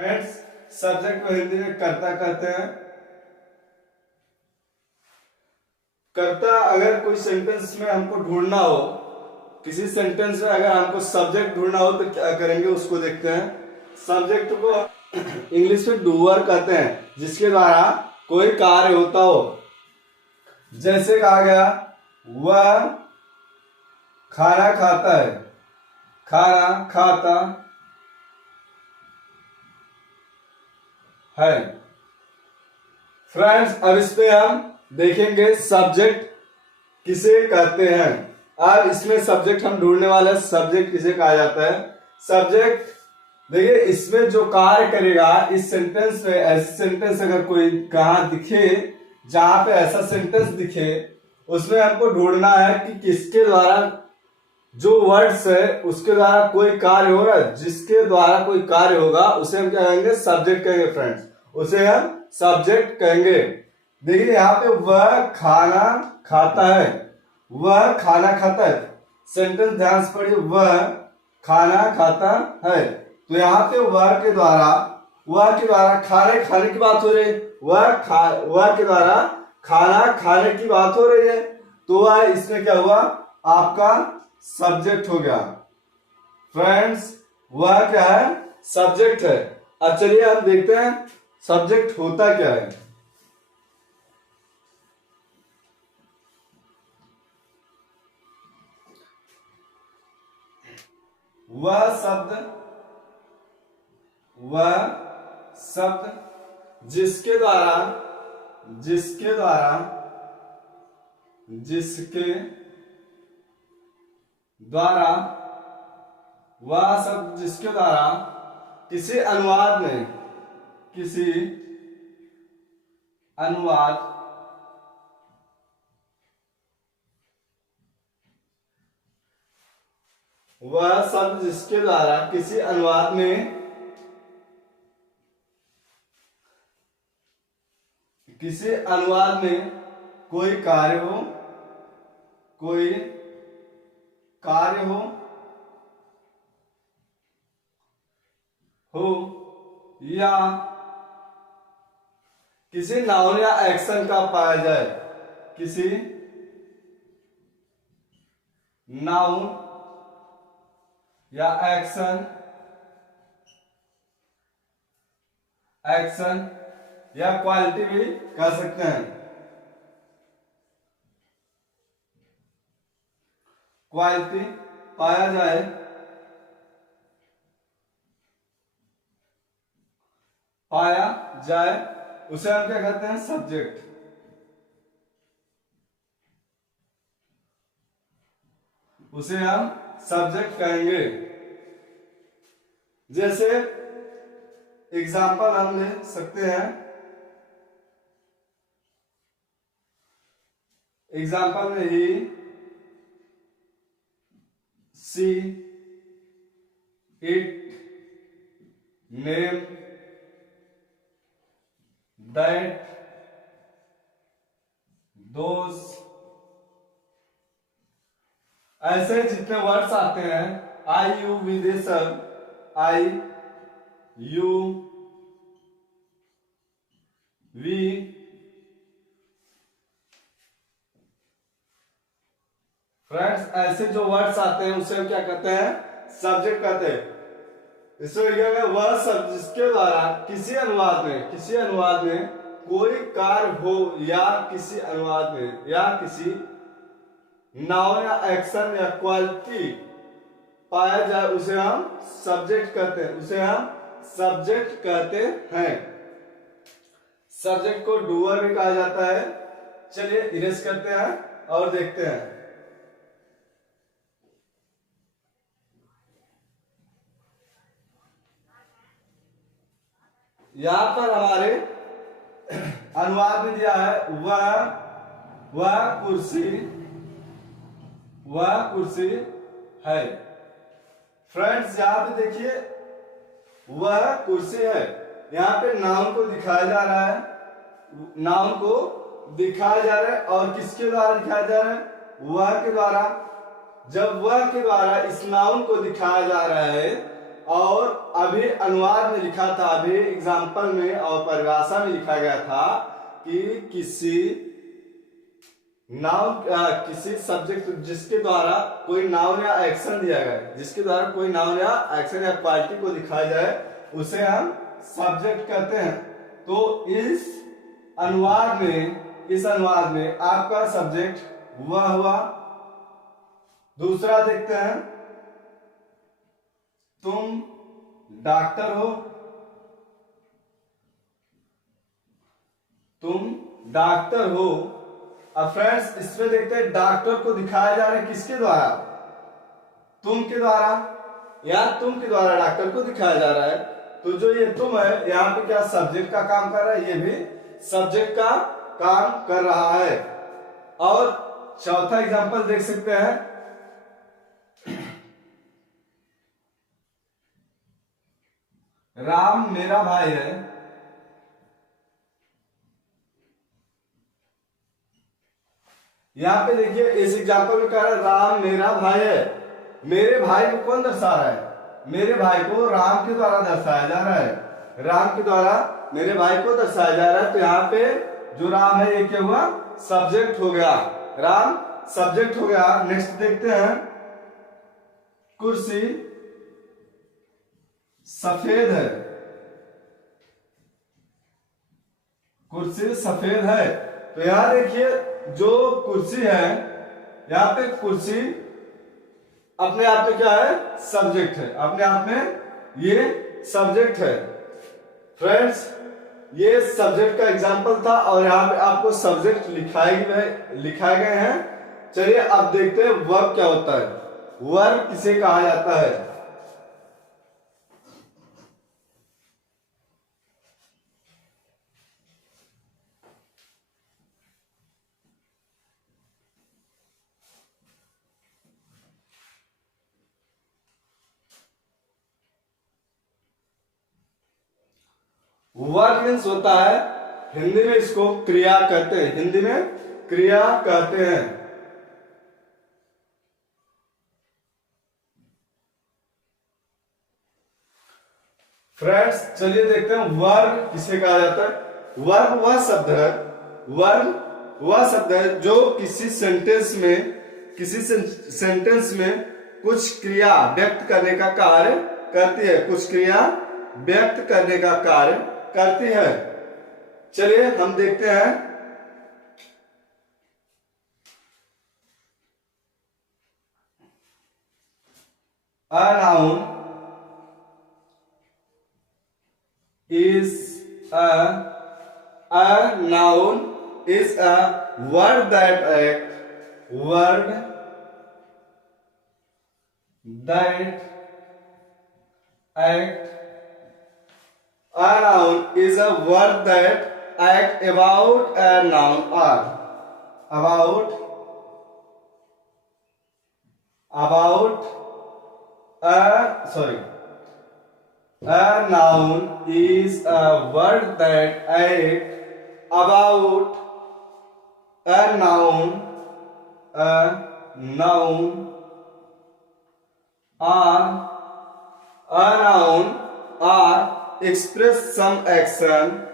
Friends, subject को हिंदी में कर्ता कहते हैं। कर्ता अगर कोई सेंटेंस में हमको ढूंढना हो, किसी सेंटेंस में अगर हमको सब्जेक्ट ढूंढना हो तो क्या करेंगे, उसको देखते हैं। सब्जेक्ट को इंग्लिश में डूअर कहते हैं, जिसके द्वारा कोई कार्य होता हो। जैसे कहा गया, वह खाना खाता है, खाना खाता है। फ्रेंड्स, अब इस पे हम देखेंगे सब्जेक्ट किसे कहते हैं। अब इसमें सब्जेक्ट हम ढूंढने वाले, सब्जेक्ट किसे कहा जाता है। सब्जेक्ट देखिए, इसमें जो कार्य करेगा इस सेंटेंस में, ऐसे सेंटेंस अगर कोई कहां दिखे, जहां पे ऐसा सेंटेंस दिखे, उसमें हमको ढूंढना है कि किसके द्वारा, जो वर्ड्स है उसके द्वारा कोई कार्य हो रहा है। जिसके द्वारा कोई कार्य होगा उसे हम क्या कहेंगे, सब्जेक्ट कहेंगे। फ्रेंड्स, उसे हम सब्जेक्ट कहेंगे। देखिए यहाँ पे वह खाना खाता है, वह खाना खाता है। सेंटेंस ध्यान से पढ़िए, वह खाना खाता है। तो यहाँ पे वह के द्वारा खाने की बात हो रही है। वह के द्वारा खाना खाने की बात हो रही है, तो वह इसमें क्या हुआ, आपका सब्जेक्ट हो गया। फ्रेंड्स, वह क्या है, सब्जेक्ट है। अब चलिए हम देखते हैं सब्जेक्ट होता क्या है। वह शब्द जिसके द्वारा वह शब्द जिसके द्वारा किसी अनुवाद वह शब्द जिसके द्वारा किसी अनुवाद में कोई कार्य हो या किसी नाउन या एक्शन का पाया जाए, किसी नाउन या एक्शन या क्वालिटी भी कह सकते हैं। क्वालिटी पाया जाए, उसे हम क्या कहते हैं, सब्जेक्ट। उसे हम सब्जेक्ट कहेंगे। जैसे एग्जाम्पल हम ले सकते हैं। एग्जाम्पल में ही see it name that those, ऐसे जितने वर्ड्स आते हैं, आई यू वी दे सब, आई यू वी, फ्रेंड्स, ऐसे जो वर्ड्स आते हैं उसे हम क्या कहते हैं, सब्जेक्ट कहते हैं। इसमें क्या है, वह शब्द जिसके द्वारा किसी अनुवाद में कोई कार्य हो, या किसी अनुवाद में या किसी नाउन या एक्शन या क्वालिटी पाया जाए, उसे हम सब्जेक्ट कहते हैं। सब्जेक्ट को डूअर भी कहा जाता है। चलिए इरेज करते हैं और देखते हैं। यहां पर हमारे अनुवाद में दिया है, वह कुर्सी है। फ्रेंड्स, यहां पे देखिए, वह कुर्सी है। यहां पे नाउन को दिखाया जा रहा है, और किसके द्वारा दिखाया जा रहा है, वह के द्वारा। जब वह के द्वारा इस नाउन को दिखाया जा रहा है और अभी अनुवाद में लिखा था, अभी एग्जाम्पल में और परिभाषा में लिखा गया था कि किसी नाउन, किसी सब्जेक्ट जिसके द्वारा कोई नाउन या एक्शन दिया गया, जिसके द्वारा कोई नाउन या एक्शन या क्वालिटी को दिखाया जाए, उसे हम सब्जेक्ट कहते हैं। तो इस अनुवाद में आपका सब्जेक्ट वह हुआ। दूसरा देखते हैं, तुम डॉक्टर हो, तुम डॉक्टर हो। अब फ्रेंड्स इसमें देखते हैं डॉक्टर को दिखाया जा रहा है किसके द्वारा, तुम के द्वारा, या तुम के द्वारा डॉक्टर को दिखाया जा रहा है। तो जो ये तुम है यहाँ पे क्या सब्जेक्ट का काम कर रहा है, ये भी सब्जेक्ट का काम कर रहा है। और चौथा एग्जांपल देख सकते हैं, राम मेरा भाई है। यहां पे देखिए इस एग्जांपल में कह रहा है राम मेरा भाई है। मेरे भाई को कौन दर्शा रहा है, मेरे भाई को राम के द्वारा दर्शाया जा रहा है, राम के द्वारा मेरे भाई को दर्शाया जा रहा है। तो यहाँ पे जो राम है ये क्या हुआ, सब्जेक्ट हो गया, राम सब्जेक्ट हो गया। नेक्स्ट देखते हैं, कुर्सी सफेद है, कुर्सी सफेद है। तो यहां देखिए जो कुर्सी है, यहां पे कुर्सी अपने आप में क्या है, सब्जेक्ट है, अपने आप में ये सब्जेक्ट है। फ्रेंड्स ये सब्जेक्ट का एग्जांपल था और यहाँ पे आपको सब्जेक्ट लिखाए गए हैं। चलिए अब देखते हैं वर्ब क्या होता है, वर्ब किसे कहा जाता है। वर्ब मीन्स होता है, हिंदी में इसको क्रिया कहते हैं, हिंदी में क्रिया कहते हैं। फ्रेंड्स चलिए देखते हैं वर्ब किसे कहा जाता है। वर्ब वह शब्द है, वर्ब वह शब्द है जो किसी सेंटेंस में कुछ क्रिया व्यक्त करने का कार्य करती है, कुछ क्रिया व्यक्त करने का कार्य करती है। चलिए हम देखते हैं, a noun is a noun is a word that act. A noun is a word that act about a noun or about a noun is a word that act about a noun or express some action,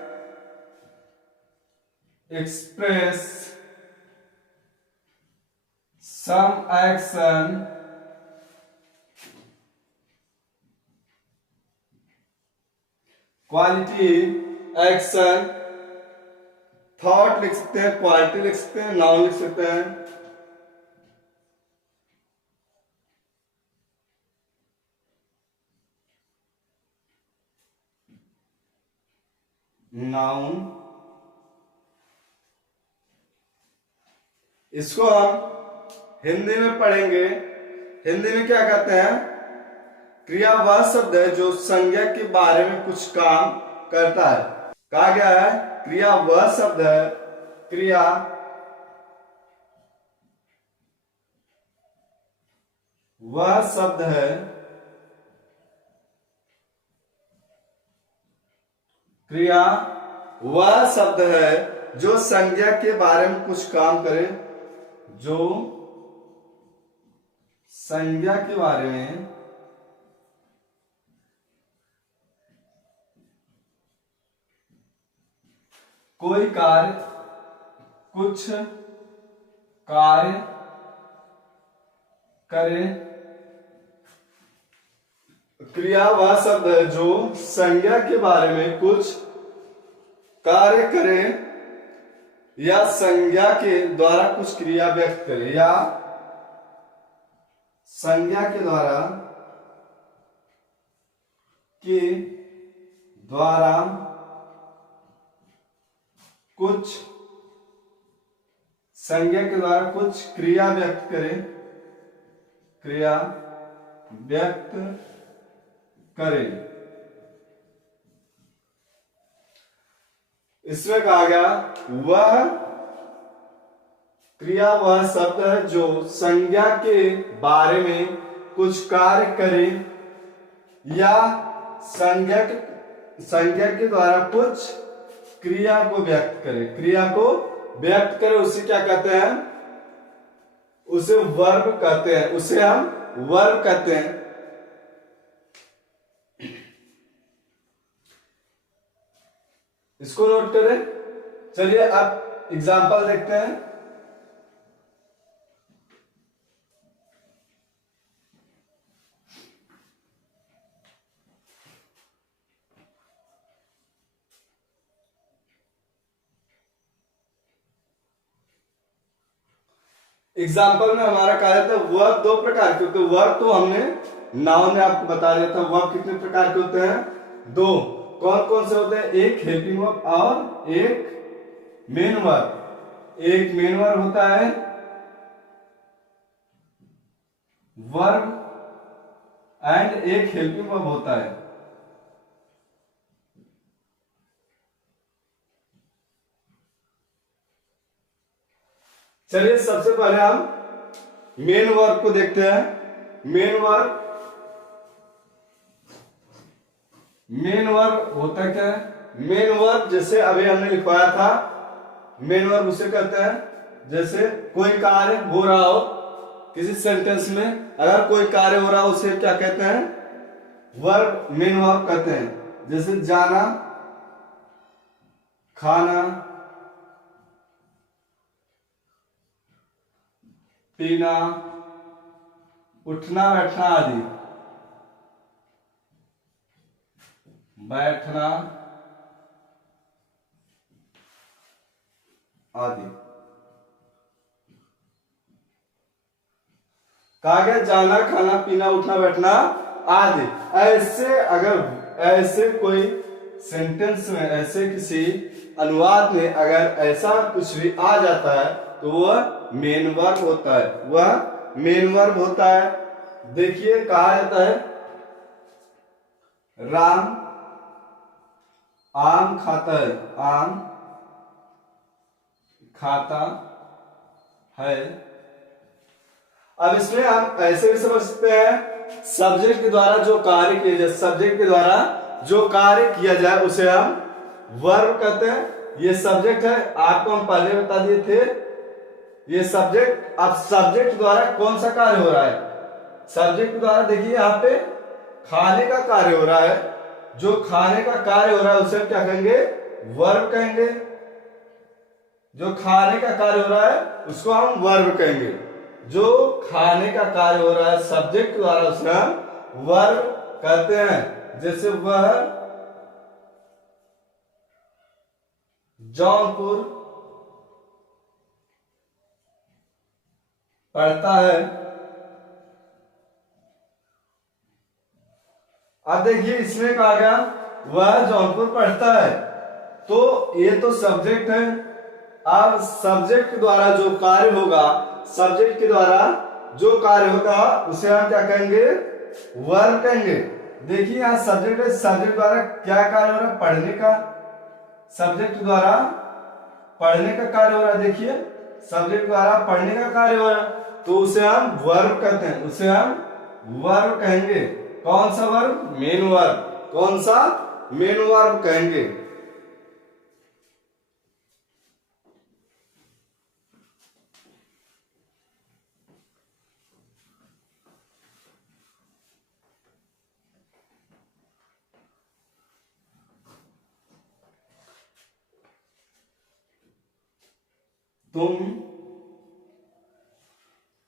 quality, action, thought लिख सकते हैं, quality लिख सकते हैं, noun लिख सकते हैं। Noun, इसको हम हिंदी में पढ़ेंगे। हिंदी में क्या कहते हैं, क्रिया वह शब्द है जो संज्ञा के बारे में कुछ काम करता है। कहा गया है क्रिया वह शब्द है, क्रिया वह शब्द है, क्रिया वह शब्द है जो संज्ञा के बारे में कुछ काम करे, जो संज्ञा के बारे में कोई कार्य, कुछ कार्य करे। क्रिया वह शब्द है जो संज्ञा के बारे में कुछ कार्य करे या संज्ञा के द्वारा कुछ क्रिया व्यक्त करे, या संज्ञा के द्वारा कुछ संज्ञा के द्वारा कुछ क्रिया व्यक्त करे, क्रिया व्यक्त करे। इसमें कहा गया वह क्रिया वह शब्द है जो संज्ञा के बारे में कुछ कार्य करे या संज्ञा के द्वारा कुछ क्रिया को व्यक्त करे। क्रिया को व्यक्त करे उसे क्या कहते हैं? उसे वर्ब कहते हैं, उसे हम वर्ब कहते हैं। इसको नोट करें। चलिए अब एग्जाम्पल देखते हैं। एग्जाम्पल में हमारा कहा जाता है वर्ब दो प्रकार के होते हैं। वर्ब तो हमने नाउन में आपको बता दिया था। वर्ब कितने प्रकार के होते हैं? दो। कौन कौन से होते हैं? एक हेल्पिंग वर्ब और एक मेन वर्ब। एक मेन वर्ब होता है वर्ब एंड एक हेल्पिंग वर्ब होता है। चलिए सबसे पहले हम मेन वर्ब को देखते हैं। मेन वर्ब होता क्या है? मेन वर्ब जैसे अभी हमने लिखवाया था, मेन वर्ब उसे कहते हैं जैसे कोई कार्य हो रहा हो किसी सेंटेंस में, अगर कोई कार्य हो रहा हो उसे क्या कहते हैं? वर्ब, मेन वर्ब कहते हैं। जैसे जाना, खाना, पीना, उठना बैठना आदि। बैठना आदि कहा गया। जाना, खाना, पीना, उठना बैठना आदि। ऐसे अगर ऐसे कोई सेंटेंस में, ऐसे किसी अनुवाद में अगर ऐसा कुछ भी आ जाता है तो वह मेन वर्ब होता है। वह मेन वर्ब होता है। देखिए कहा जाता है राम आम खाता है। आम खाता है। अब इसमें हम ऐसे भी समझ सकते हैं सब्जेक्ट के द्वारा जो कार्य किया जाए, सब्जेक्ट के द्वारा जो कार्य किया जाए उसे हम वर्ब कहते हैं। ये सब्जेक्ट है, आपको हम पहले बता दिए थे ये सब्जेक्ट। अब सब्जेक्ट द्वारा कौन सा कार्य हो रहा है? सब्जेक्ट द्वारा देखिए यहाँ पे खाने का कार्य हो रहा है। जो खाने का कार्य हो रहा है उसे क्या कहेंगे? वर्ब कहेंगे। जो खाने का कार्य हो रहा है उसको हम वर्ब कहेंगे। जो खाने का कार्य हो रहा है सब्जेक्ट द्वारा उसे हम वर्ब कहते हैं। जैसे वह जौनपुर पढ़ता है। अब देखिए इसमें कहा गया वह जौनपुर पढ़ता है, तो ये तो सब्जेक्ट है। अब सब्जेक्ट के द्वारा जो कार्य होगा, सब्जेक्ट के द्वारा जो कार्य होगा उसे हम क्या कहेंगे? वर्ब कहेंगे। देखिए यहाँ सब्जेक्ट है, सब्जेक्ट द्वारा क्या कार्य हो रहा है? पढ़ने का। सब्जेक्ट द्वारा पढ़ने का कार्य हो रहा है। देखिए सब्जेक्ट द्वारा पढ़ने का कार्य हो रहा है तो उसे हम वर्ब कहते हैं। उसे हम वर्ब कहेंगे। कौन सा वर्ब? Main verb. कौन सा? मेन वर्ब कहेंगे।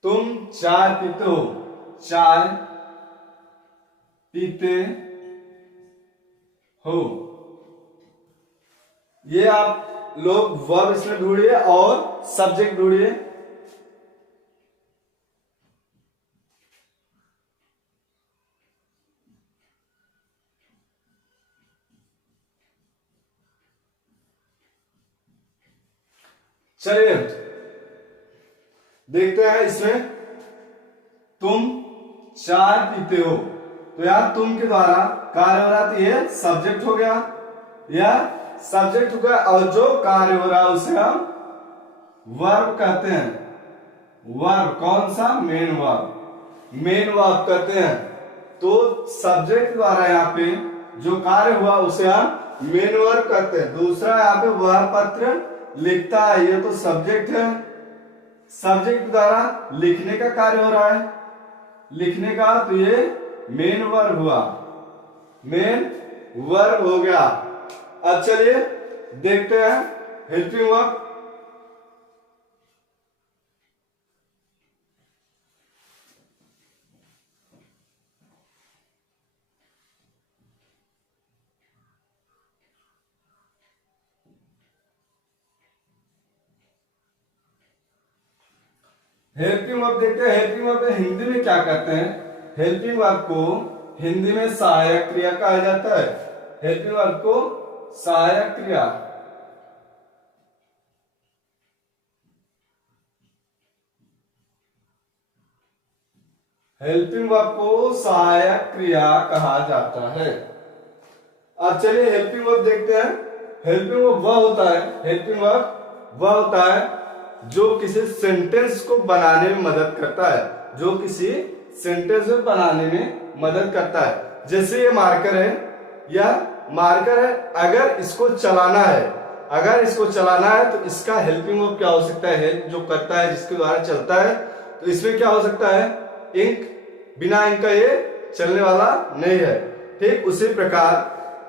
तुम चाय पीते हो, चाय पीते हो। ये आप लोग वर्ब इसमें ढूंढिए और सब्जेक्ट ढूंढिए। चलिए देखते हैं इसमें, तुम चाय पीते हो, तो यार तुम के द्वारा कार्य हो रहा, तो ये सब्जेक्ट हो गया, यह सब्जेक्ट हो गया, और जो कार्य हो रहा है उसे हम वर्ब कहते हैं। वर्ब कौन सा? मेन वर्ब, मेन वर्ब कहते हैं। तो सब्जेक्ट द्वारा यहाँ पे जो कार्य हुआ उसे हम मेन वर्ब कहते हैं। दूसरा यहाँ पे वह पत्र लिखता है, ये तो सब्जेक्ट है, सब्जेक्ट द्वारा लिखने का कार्य हो रहा है, लिखने का, तो ये मेन वर्ब हुआ, मेन वर्ब हो गया। अब चलिए देखते हैं हेल्पिंग वर्ब। हेल्पिंग वर्ब देखते हैं, हेल्पिंग वर्ब हिंदी में क्या कहते हैं। हेल्पिंग वर्ब को हिंदी में सहायक क्रिया कहा जाता है। हेल्पिंग वर्ब को सहायक क्रिया, हेल्पिंग वर्ब को सहायक क्रिया कहा जाता है। अब चलिए हेल्पिंग वर्ब देखते हैं। हेल्पिंग वर्ब वह होता है, हेल्पिंग वर्ब वह होता है जो किसी सेंटेंस को बनाने में मदद करता है, जो किसी सेंटेंस को बनाने में मदद करता है। जैसे ये मार्कर है, यह मार्कर है, अगर इसको चलाना है, अगर इसको चलाना है तो इसका हेल्पिंग वर्ब क्या हो सकता है? हेल्प जो करता है, जिसके द्वारा चलता है, तो इसमें क्या हो सकता है? इंक, बिना इंक का ये चलने वाला नहीं है। ठीक उसी प्रकार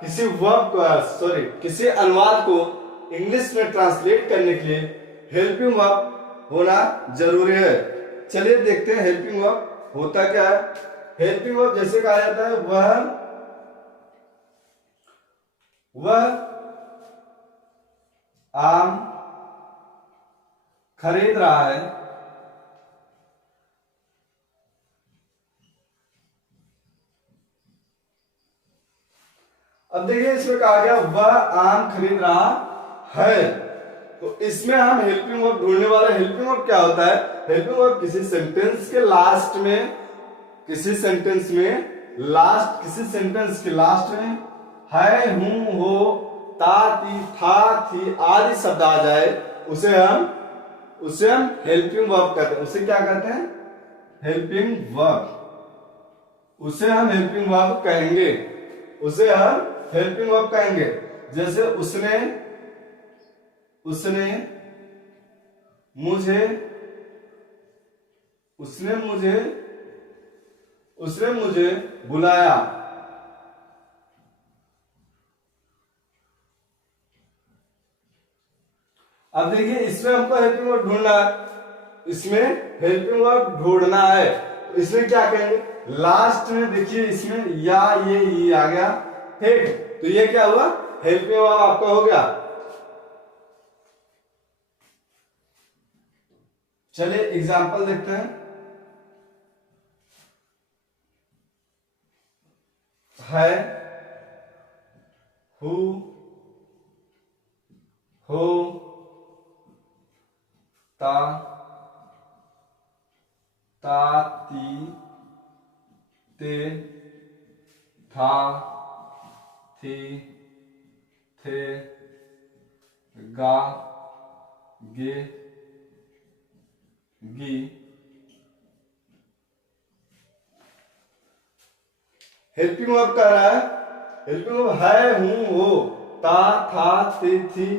किसी वर्ब को, सॉरी, किसी अनुवाद को इंग्लिश में ट्रांसलेट करने के लिए हेल्पिंग वर्ब होना जरूरी है। चलिए देखते हैं हेल्पिंग वर्ब होता क्या है। हेल्पिंग वर्ब जैसे कहा जाता है, वह आम खरीद रहा है, अब देखिए इसमें कहा गया वह आम खरीद रहा है, तो इसमें हम हेल्पिंग वर्ब ढूंढने वाला। हेल्पिंग वर्ब क्या होता है? हेल्पिंग वर्ब किसी सेंटेंस के लास्ट में, किसी सेंटेंस में लास्ट, किसी सेंटेंस के लास्ट में है, हूं, हो, ता, ती, था, थी आदि शब्द आ जाए, उसे हम हेल्पिंग वर्ब कहते हैं। उसे क्या कहते हैं? हेल्पिंग वर्ब, उसे हम हेल्पिंग वर्ब कहेंगे, उसे हम हेल्पिंग वर्ब कहेंगे। जैसे उसने मुझे बुलाया, अब देखिए इसमें हमको हेल्पिंग वर्ब ढूंढना है, इसमें हेल्पिंग वर्ब ढूंढना है, तो इसमें क्या कहेंगे? लास्ट में देखिए इसमें या ये ई आ गया, ठीक, तो ये क्या हुआ? हेल्पिंग वर्ब आपका हो गया। चलिए एग्जाम्पल देखते हैं। है, हु, हो, ता, ती, ते, था, थी, थे, गा, गे, गी। हेल्पिंग वर्ब कह रहा है, हेल्पिंग वर्ब है, हूं, हो, ता, था, ते, थी,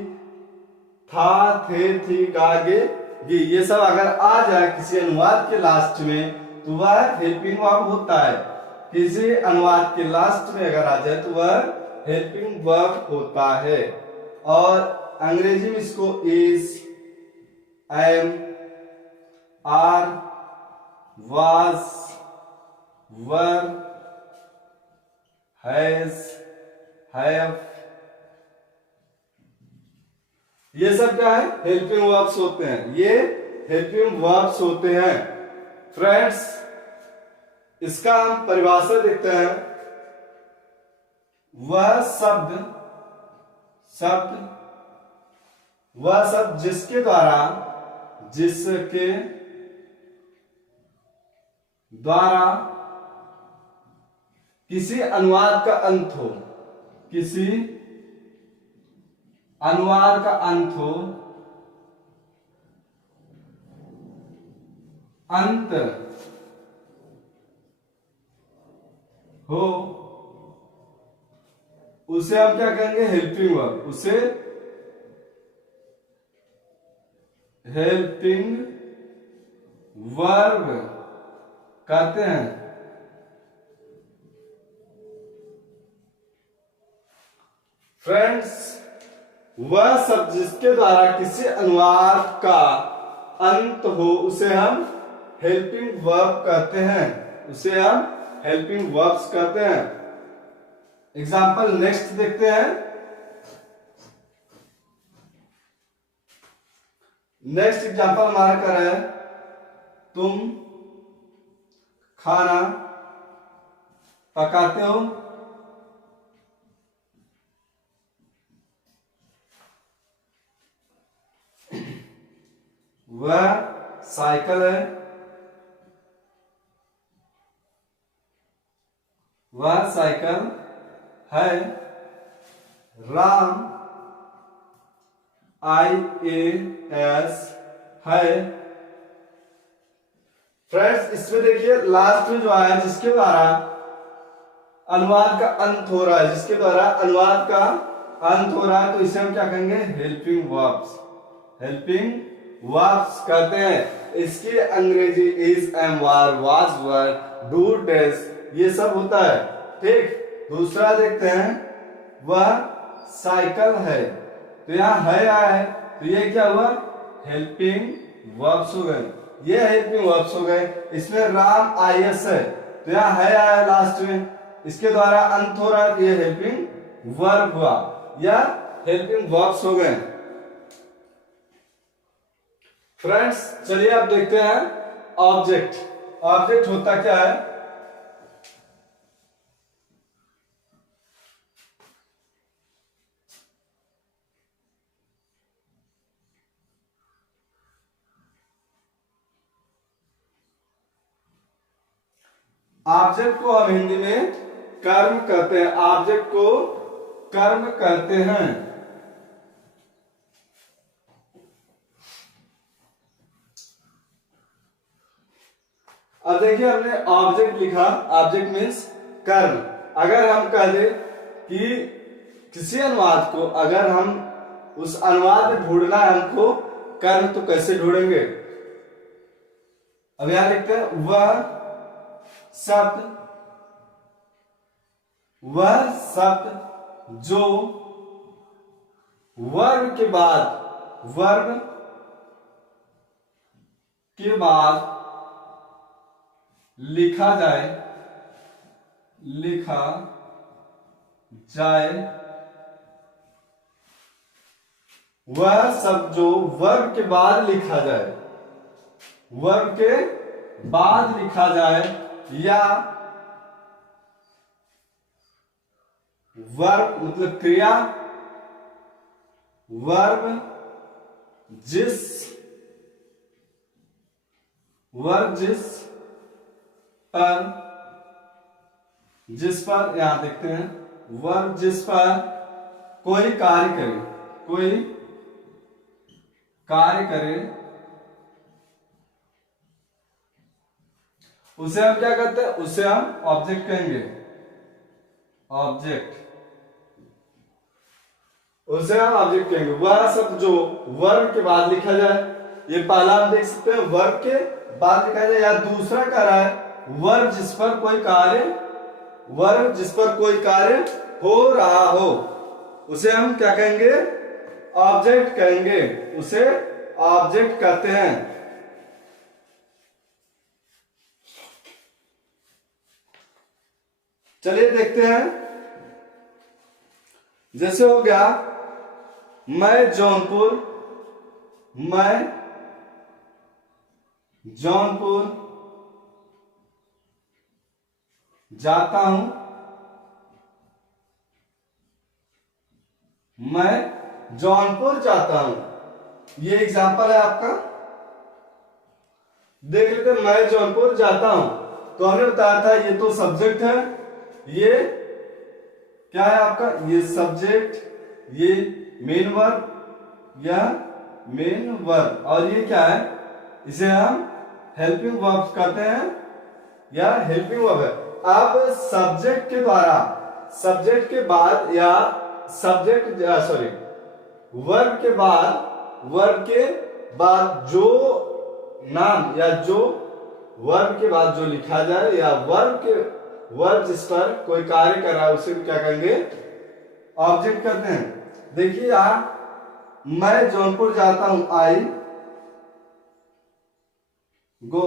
था, थे, थी, गा, गे, गी, ये सब अगर आ जाए किसी अनुवाद के लास्ट में तो वह हेल्पिंग वर्ब होता है। किसी अनुवाद के लास्ट में अगर आ जाए तो वह हेल्पिंग वर्ब होता है। और अंग्रेजी में इसको is, am, are, was, were, has, have, ये सब क्या है? हेल्पिंग वर्ब्स होते हैं। ये हेल्पिंग वर्ब्स होते हैं फ्रेंड्स। इसका हम परिभाषा देखते हैं। वह शब्द जिसके द्वारा किसी अनुवाद का अंत हो, किसी अनुवाद का अंत हो, अंत हो, उसे हम क्या कहेंगे? Helping verb. उसे हेल्पिंग वर्ब कहते हैं। फ्रेंड्स, वह शब्द जिसके द्वारा किसी अनुवाद का अंत हो उसे हम हेल्पिंग वर्ब कहते हैं। उसे हम हेल्पिंग वर्ब्स कहते हैं। एग्जाम्पल नेक्स्ट देखते हैं। नेक्स्ट एग्जाम्पल हमारा कर रहा है, तुम खाना पकाते हो। वह साइकिल है, वह साइकिल है। राम IAS है। फ्रेंड्स, इसमें देखिए लास्ट में जो आया जिसके द्वारा अनुवाद का अंत हो रहा है, जिसके द्वारा अनुवाद का अंत हो रहा है, तो इसे हम क्या कहेंगे? Helping verbs. हेल्पिंग वर्ब्स कहते हैं। इसकी अंग्रेजी is, am, are, was, were, do, does, ये सब होता है। ठीक। दूसरा देखते हैं, वह साइकिल है। तो यहाँ है आया है, तो ये क्या हुआ? हेल्पिंग वर्ब्स हो गए। ये हेल्पिंग वर्ब्स हो गए। इसमें राम IS है, तो यहाँ है आया लास्ट में, इसके द्वारा अंत हो रहा है, तो ये हेल्पिंग वर्ब हुआ, या हेल्पिंग वर्ब्स हो गए। फ्रेंड्स, चलिए अब देखते हैं ऑब्जेक्ट। ऑब्जेक्ट होता क्या है? ऑब्जेक्ट को हम हिंदी में कर्म कहते हैं। ऑब्जेक्ट को कर्म कहते हैं। अब देखिए, हमने ऑब्जेक्ट लिखा। ऑब्जेक्ट मीन्स कर्म। अगर हम कह दे कि किसी अनुवाद को अगर हम उस अनुवाद में ढूंढना है हमको कर्म, तो कैसे ढूंढेंगे? अब यहां लिखते हैं, वह शब्द जो वर्ब के बाद लिखा जाए, वह शब्द जो वर्ब के बाद लिखा जाए, वर्ब के बाद लिखा जाए, या वर्ब मतलब क्रिया, वर्ब जिस पर यहां देखते हैं, वर्ब जिस पर कोई कार्य करे, उसे हम क्या कहते हैं? उसे हम ऑब्जेक्ट कहेंगे। ऑब्जेक्ट, उसे हम ऑब्जेक्ट कहेंगे। वह शब्द जो वर्ब के बाद लिखा जाए, ये पहला हम देख सकते हैं, वर्ब के बाद लिखा जाए, या दूसरा कह रहा है वर्ब जिस पर कोई कार्य हो रहा हो, उसे हम क्या कहेंगे? ऑब्जेक्ट कहेंगे। उसे ऑब्जेक्ट कहते हैं। चलिए देखते हैं। जैसे हो गया मैं जौनपुर जाता हूं। मैं जौनपुर जाता हूं, ये एग्जाम्पल है आपका। देख लेते हैं, मैं जौनपुर जाता हूं, तो हमने बताया था ये तो सब्जेक्ट है, ये क्या है आपका, ये सब्जेक्ट, ये मेन वर्ब या मेन वर्ब, और ये क्या है, इसे हम हेल्पिंग वर्ब कहते हैं या हेल्पिंग वर्ब है। अब सब्जेक्ट के द्वारा, सब्जेक्ट के बाद या सब्जेक्ट सॉरी वर्ब के बाद जो नाम या जो वर्ब के बाद जो लिखा जाए या वर्ब जिस पर कोई कार्य कर रहा है उसे क्या कहेंगे, ऑब्जेक्ट करते हैं। देखिए यहां मैं जौनपुर जाता हूं, I go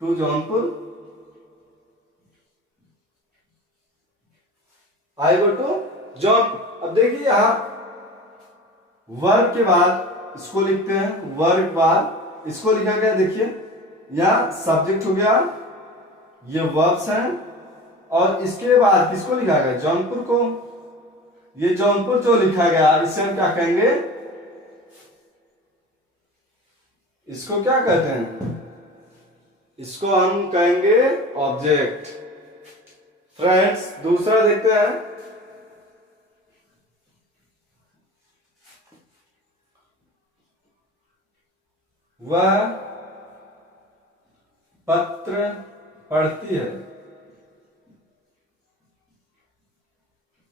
to Jaunpur, I go to Jaunpur. अब देखिए यहां वर्ब के बाद इसको लिखते हैं, वर्ब के बाद इसको लिखा गया, देखिए यहां सब्जेक्ट हो गया, ये वर्ब्स हैं, और इसके बाद किसको लिखा गया, जौनपुर को। ये जौनपुर जो लिखा गया इसे हम क्या कहेंगे, इसको क्या कहते हैं, इसको हम कहेंगे ऑब्जेक्ट। फ्रेंड्स दूसरा देखते हैं। वह पत्र पढ़ती है,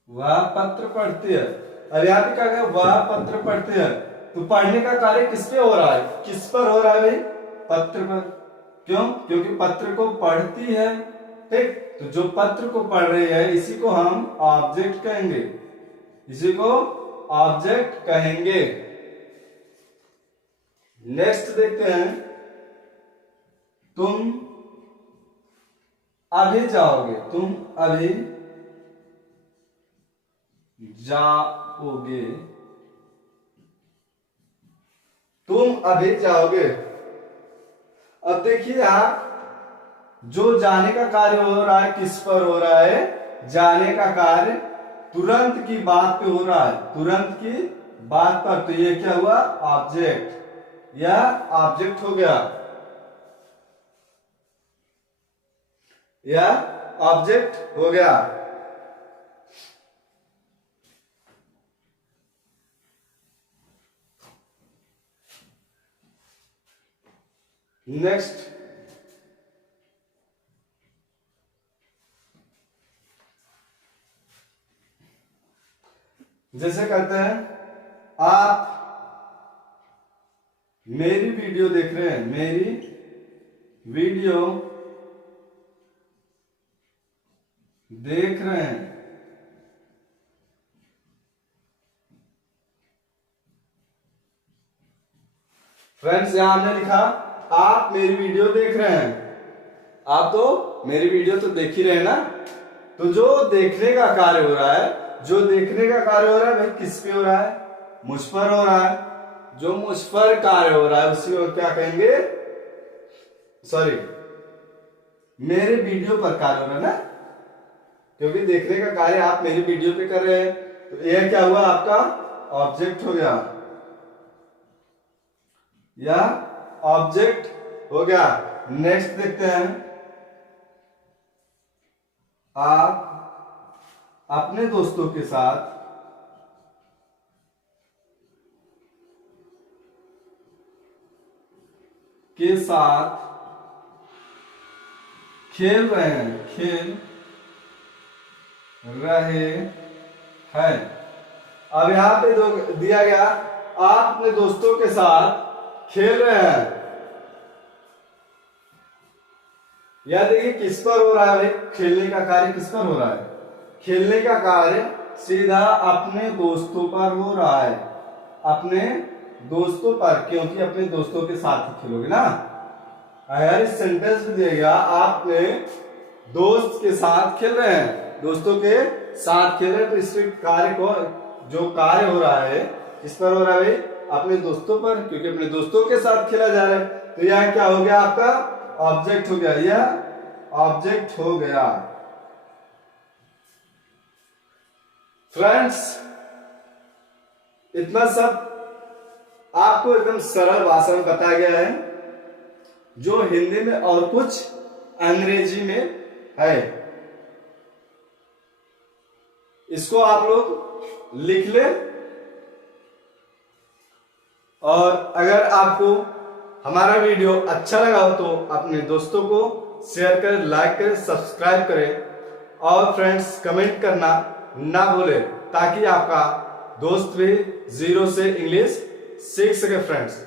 वह पत्र पढ़ती है। अब यहां पे क्या है, वह पत्र पढ़ती है, तो पढ़ने का कार्य किस पे हो रहा है, किस पर हो रहा है भाई, पत्र पर। क्यों, क्योंकि पत्र को पढ़ती है, ठीक। तो जो पत्र को पढ़ रही है इसी को हम ऑब्जेक्ट कहेंगे, इसी को ऑब्जेक्ट कहेंगे। नेक्स्ट देखते हैं, तुम अभी जाओगे, तुम अभी जाओगे, तुम अभी जाओगे। अब देखिए यहां जो जाने का कार्य हो रहा है किस पर हो रहा है, जाने का कार्य तुरंत की बात पे हो रहा है, तुरंत की बात पर, तो ये क्या हुआ, ऑब्जेक्ट, यह ऑब्जेक्ट हो गया, यह ऑब्जेक्ट हो गया। नेक्स्ट, जैसे कहते हैं आप मेरी वीडियो देख रहे हैं, मेरी वीडियो देख रहे हैं। फ्रेंड्स यहां हमने लिखा आप मेरी वीडियो देख रहे हैं, आप तो मेरी वीडियो तो देख ही रहे हैं ना। तो जो देखने का कार्य हो रहा है, जो देखने का कार्य हो रहा है भाई किस पे हो रहा है, मुझ पर हो रहा है। जो मुझ पर कार्य हो रहा है उसी को क्या कहेंगे, सॉरी मेरे वीडियो पर कार्य हो रहा है ना, क्योंकि देखने का कार्य आप मेरी वीडियो पे कर रहे हैं, तो यह क्या हुआ, आपका ऑब्जेक्ट हो गया, या ऑब्जेक्ट हो गया। नेक्स्ट देखते हैं, आप अपने दोस्तों के साथ खेल रहे हैं, खेल रहे हैं। अब यहां पे दिया गया आप अपने दोस्तों के साथ खेल रहे हैं, या देखिए किस पर हो रहा है भाई, खेलने का कार्य किस पर हो रहा है, खेलने का कार्य सीधा अपने दोस्तों पर हो रहा है, अपने दोस्तों पर, क्योंकि अपने दोस्तों के साथ ही खेलोगे ना। अगर इस सेंटेंस में दिया गया आप अपने दोस्त के साथ खेल रहे हैं, दोस्तों के साथ खेल रहे हैं, तो इस कार्य को, जो कार्य हो रहा है इस पर हो रहा है भाई अपने दोस्तों पर, क्योंकि अपने दोस्तों के साथ खेला जा रहा है। तो यह क्या हो गया, आपका ऑब्जेक्ट हो गया, यह ऑब्जेक्ट हो गया। फ्रेंड्स, इतना सब आपको एकदम सरल भाषा में बताया गया है, जो हिंदी में और कुछ अंग्रेजी में है। इसको आप लोग लिख ले, और अगर आपको हमारा वीडियो अच्छा लगा हो तो अपने दोस्तों को शेयर करें, लाइक करें, सब्सक्राइब करें, और फ्रेंड्स कमेंट करना ना भूलें, ताकि आपका दोस्त भी जीरो से इंग्लिश सीख सके फ्रेंड्स।